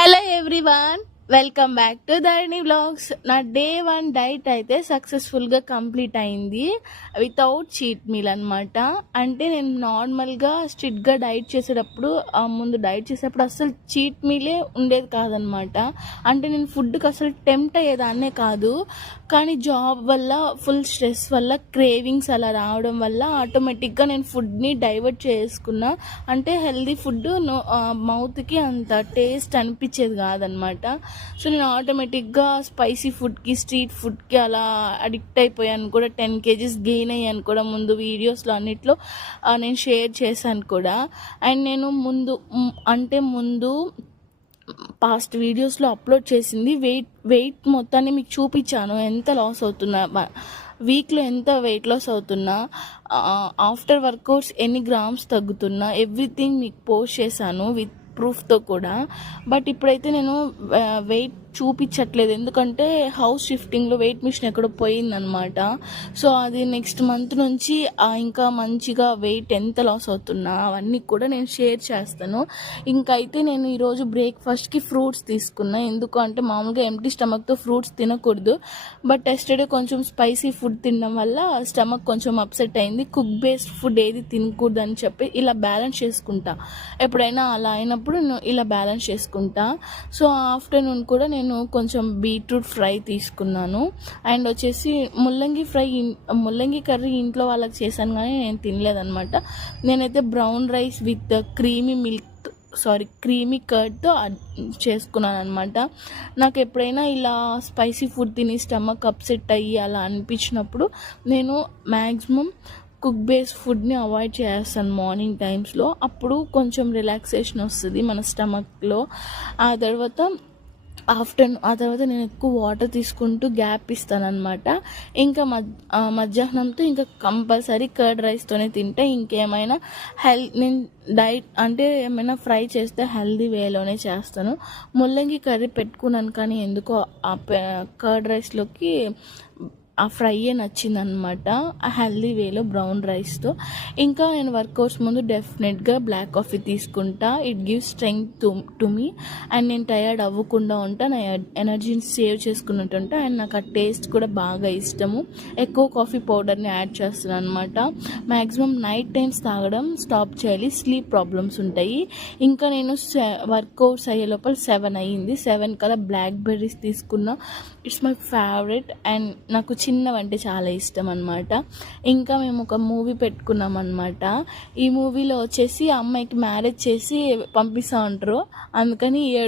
Hello everyone, welcome back to Dharani vlogs. నా day 1 diet అయితే సక్సెస్ఫుల్గా కంప్లీట్ అయింది వితౌట్ చీట్ మీల్ అనమాట. అంటే నేను నార్మల్గా స్ట్రిక్ట్గా డైట్ చేసేటప్పుడు ముందు డైట్ చేసేటప్పుడు అసలు చీట్ మీలే ఉండేది కాదనమాట. అంటే నేను ఫుడ్కి అసలు టెంప్ట్ అయ్యేదాన్నే కాదు. కానీ జాబ్ వల్ల, ఫుల్ స్ట్రెస్ వల్ల, క్రేవింగ్స్ అలా రావడం వల్ల ఆటోమేటిక్గా నేను ఫుడ్ని డైవర్ట్ చేసుకున్నా. అంటే హెల్దీ ఫుడ్ మౌత్కి అంత టేస్ట్ అనిపించేది కాదనమాట. సో నేను ఆటోమేటిక్గా స్పైసీ ఫుడ్కి, స్ట్రీట్ ఫుడ్కి అలా అడిక్ట్ అయిపోయాను కూడా. 10 kgs గెయిన్ అయ్యాను కూడా ముందు వీడియోస్లో అన్నిట్లో నేను షేర్ చేశాను కూడా. అండ్ నేను ముందు పాస్ట్ వీడియోస్లో అప్లోడ్ చేసింది వెయిట్ మొత్తాన్ని మీకు చూపించాను, ఎంత లాస్ అవుతున్నా, వీక్లో ఎంత వెయిట్ లాస్ అవుతున్నా, ఆఫ్టర్ వర్కౌట్స్ ఎన్ని గ్రామ్స్ తగ్గుతున్నా, ఎవ్రీథింగ్ మీకు పోస్ట్ చేశాను విత్ ప్రూఫ్తో కూడా. బట్ ఇప్పుడైతే నేను వెయిట్ చూపించట్లేదు, ఎందుకంటే హౌస్ షిఫ్టింగ్లో వెయిట్ మిషన్ ఎక్కడో పోయిందనమాట. సో అది నెక్స్ట్ మంత్ నుంచి ఇంకా మంచిగా వెయిట్ ఎంత లాస్ అవుతున్నా అవన్నీ కూడా నేను షేర్ చేస్తాను. ఇంకైతే నేను ఈరోజు బ్రేక్ఫాస్ట్కి ఫ్రూట్స్ తీసుకున్నా. ఎందుకు అంటే మామూలుగా ఎంప్టీ స్టమక్తో ఫ్రూట్స్ తినకూడదు. బట్ ఎస్టర్డే కొంచెం స్పైసీ ఫుడ్ తినడం వల్ల స్టమక్ కొంచెం అప్సెట్ అయింది. కుక్ బేస్డ్ ఫుడ్ ఏది తినకూడదు అని చెప్పి ఇలా బ్యాలెన్స్ చేసుకుంటా. ఎప్పుడైనా అలా అయినప్పుడు నేను ఇలా బ్యాలెన్స్ చేసుకుంటా. సో ఆఫ్టర్నూన్ కూడా నేను కొంచెం బీట్రూట్ ఫ్రై తీసుకున్నాను. అండ్ వచ్చేసి ముల్లంగి కర్రీ ఇంట్లో వాళ్ళకి చేశాను, కానీ నేను తినలేదనమాట. నేనైతే బ్రౌన్ రైస్ విత్ క్రీమీ కర్డ్తో చేసుకున్నాను అనమాట. నాకు ఎప్పుడైనా ఇలా స్పైసీ ఫుడ్ తిని స్టమక్ అప్సెట్ అయ్యి అలా అనిపించినప్పుడు నేను మ్యాక్సిమం కుక్ బేస్ ఫుడ్ని అవాయిడ్ చేస్తాను మార్నింగ్ టైమ్స్లో. అప్పుడు కొంచెం రిలాక్సేషన్ వస్తుంది మన స్టమక్లో. ఆ తర్వాత నేను ఎక్కువ వాటర్ తీసుకుంటూ గ్యాప్ ఇస్తాను అనమాట. ఇంకా మధ్యాహ్నంతో ఇంకా కంపల్సరీ కర్డ్ రైస్తోనే తింటే, ఇంకేమైనా నేను డైట్ అంటే ఏమైనా ఫ్రై చేస్తే హెల్దీ వేలోనే చేస్తాను. ముల్లంగి కర్రీ పెట్టుకున్నాను, కానీ ఎందుకో ఆ కర్డ్ రైస్లోకి ఆ ఫ్రైయే నచ్చిందనమాట, ఆ హెల్దీ వేలో బ్రౌన్ రైస్తో. ఇంకా నేను వర్కౌట్స్ ముందు డెఫినెట్గా బ్లాక్ కాఫీ తీసుకుంటా. It gives strength to me. And నేను టయర్డ్ అవ్వకుండా ఉంటా, నా ఎనర్జీని సేవ్ చేసుకున్నట్టు ఉంటా. అండ్ నాకు ఆ టేస్ట్ కూడా బాగా ఇష్టము. ఎక్కువ కాఫీ పౌడర్ని యాడ్ చేస్తున్నాను అనమాట. మ్యాక్సిమం నైట్ టైమ్స్ తాగడం స్టాప్ చేయాలి, స్లీప్ ప్రాబ్లమ్స్ ఉంటాయి. ఇంకా నేను వర్కౌట్స్ అయ్యే లోపల 7 అయ్యింది. 7 కల్లా బ్లాక్ బెర్రీస్ తీసుకున్నా. It's my favourite. అండ్ నాకు చిన్నవంటే చాలా ఇష్టం అనమాట. ఇంకా మేము ఒక మూవీ పెట్టుకున్నాం అనమాట. ఈ మూవీలో వచ్చేసి అమ్మాయికి మ్యారేజ్ చేసి పంపిస్తూ ఉంటారు, అందుకని